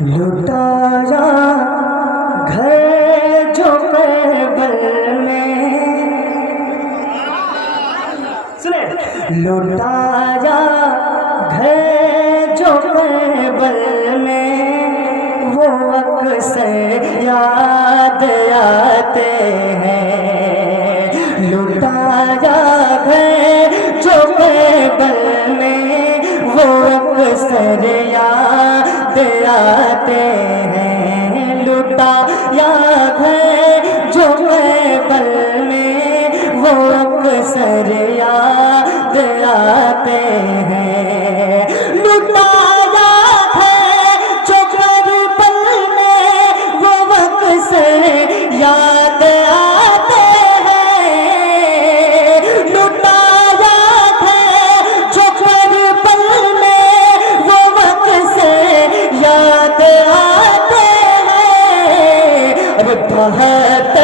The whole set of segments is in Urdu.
لٹایا گھر جو کربل میں، لٹایا گھر جو کربل میں، وہ اکثر یاد آتے ہیں۔ لٹایا گھر جو کربل میں، وہ اکثر یاد آتے ہیں۔ لٹایا گھر جو کربل میں، وہ اکثر یاد آتے ہیں۔ لٹایا گھر جو کربل میں، وہ اکثر یاد آتے ہیں۔ لٹایا گھر جو کربل میں، وہ اکثر یاد آتے ہیں۔ بہت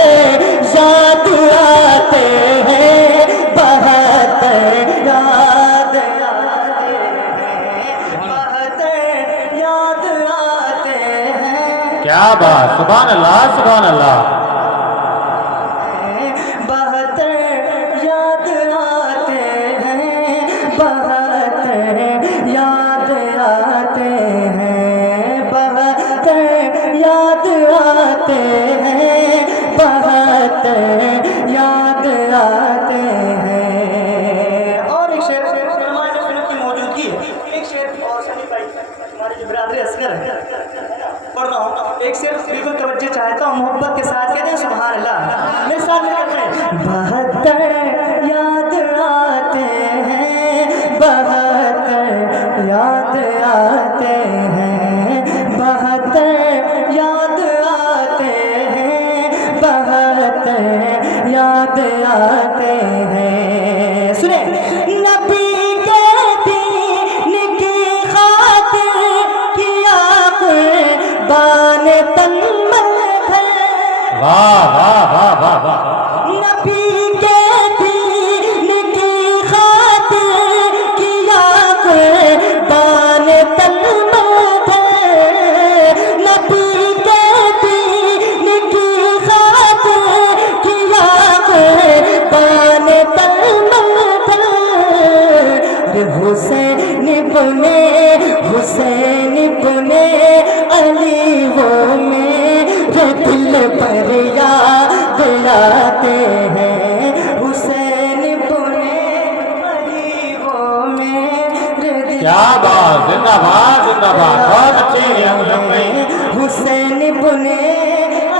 یاد آتے ہیں، بہت یاد آتے ہیں، بہت یاد آتے ہیں۔ کیا بات، سبحان اللہ سبحان اللہ۔ بہت یاد آتے ہیں، بہت یاد آتے ہیں، بہت یاد آتے ہیں، بہت یاد آتے ہیں۔ اور ایک شعر ہمارے فلم کی موجودگی ہے، ایک شعر اور ہمارے جو برادری اصغر ہے پڑھ رہا ہوں، ایک شعر بالکل توجہ چاہتا ہوں، محبت کے ساتھ کہتے ہیں سبحان اللہ، میرے ساتھ مل کر بہت یاد آتے ہیں، بہت یاد آتے ہیں، بہت یاد آتے ہیں، بہت یاد آتے ہیں۔ سنیں، نبی کے دین کی خاطر کیا قربان تن من ہے۔ واہ واہ واہ واہ واہ۔ نبی کے دین کی خاطر کیا قربان تن من ہے۔ نبی کے دین کی خاطر کیا قربان تن من ہے۔ حسین بنے علی وہ میرے دل پر یاد آتے ہیں۔ حسین بنے علی وہ میرے دل کیا بات، زندہ باد زندہ باد، بہت اچھی ہے۔ حسین بنے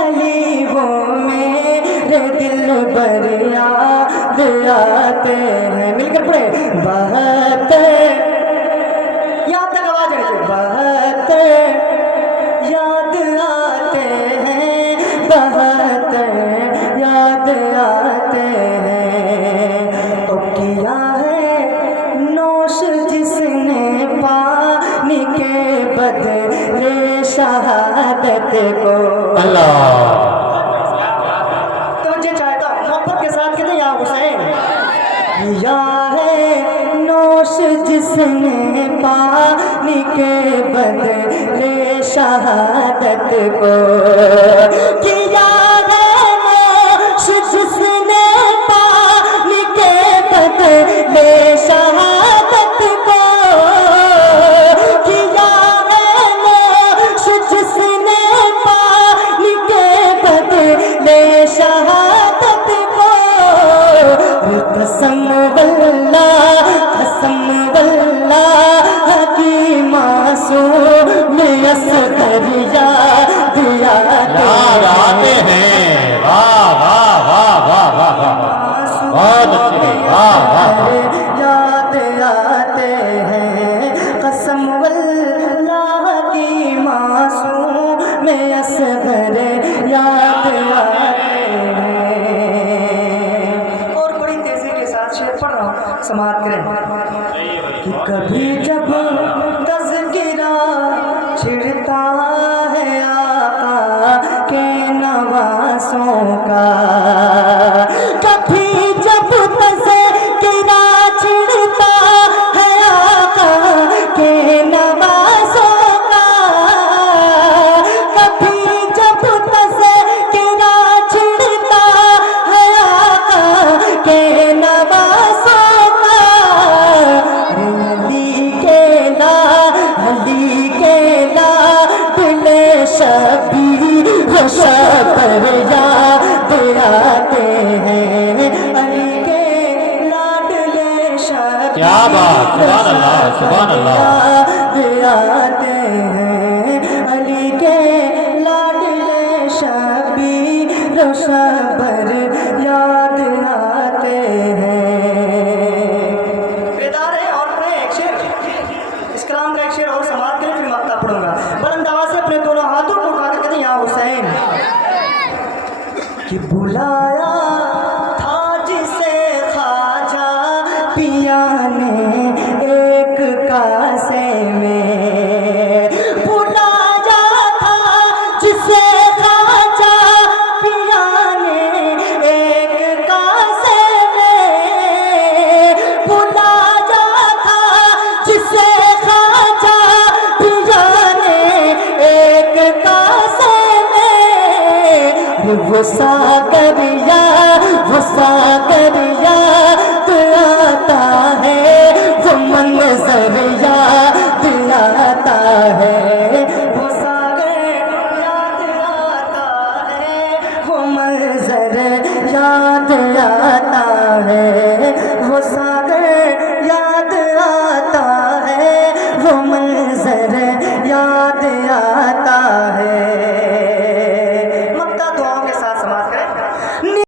علی وہ میرے دل پر یاد آتے ہیں۔ مل کر پڑھے، بہت یہاں تک آواز ہے، بہت یاد آتے ہیں، بہت یاد آتے ہیں۔ تو کیا ہے نوش جس نے پانی کے بدلے شہادت کو۔ اللہ توجہ چاہتا ہوں، محبت کے ساتھ کہتے ہیں یا حسین، کیا ہے نوش جس نے پانی کے بدلے شہادت کو۔ کیا ہے نوش جس نے پانی کے بدلے شہادت کو۔ کیا ہے نوش جس نے پانی کے بدلے شہادت کو۔ قسم واللہ قسم واللہ کی معصوم اصغر یاد آتے ہیں۔ واہ واہ واہ واہ واہ واہ، بہت اچھی، واہ واہ واہ۔ یاد آتے ہیں، قسم واللہ کی معصوم اصغر یاد آتے ہیں۔ اور بڑی تیزی کے ساتھ شعر پڑھ رہا ہوں، سماعت کریں کہ کبھی جب تذکرہ چھڑتا ہے آقا کے نواسوں کا، کبھی جب تذکرہ چھڑتا ہے آقا کے نواسوں کا، شب پر یاد آتے ہیں علی کے لاڈلے شب کیا بات، سبحان اللہ، سبحان اللہ۔ یاد آتے ہیں علی کے لاڈلے شبیر و شبر یاد آتے ہیں۔ بیدار ہے اور پڑھیں ایک شعر، اس کلام کا ایک شعر اور سماعت کریں پھر مقطع پڑھوں گا۔ بلند آواز سے اپنے دونوں ہاتھوں کو اٹھا کر کہتے ہیں یا حسین کہ بلایا تھا جسے خواجہ پیا نے ایک کاسے میں، بلایا تھا جسے خواجہ پیا نے ایک کاسے میں، بلایا تھا جسے خواجہ پیا نے ایک کاسے میں، وہ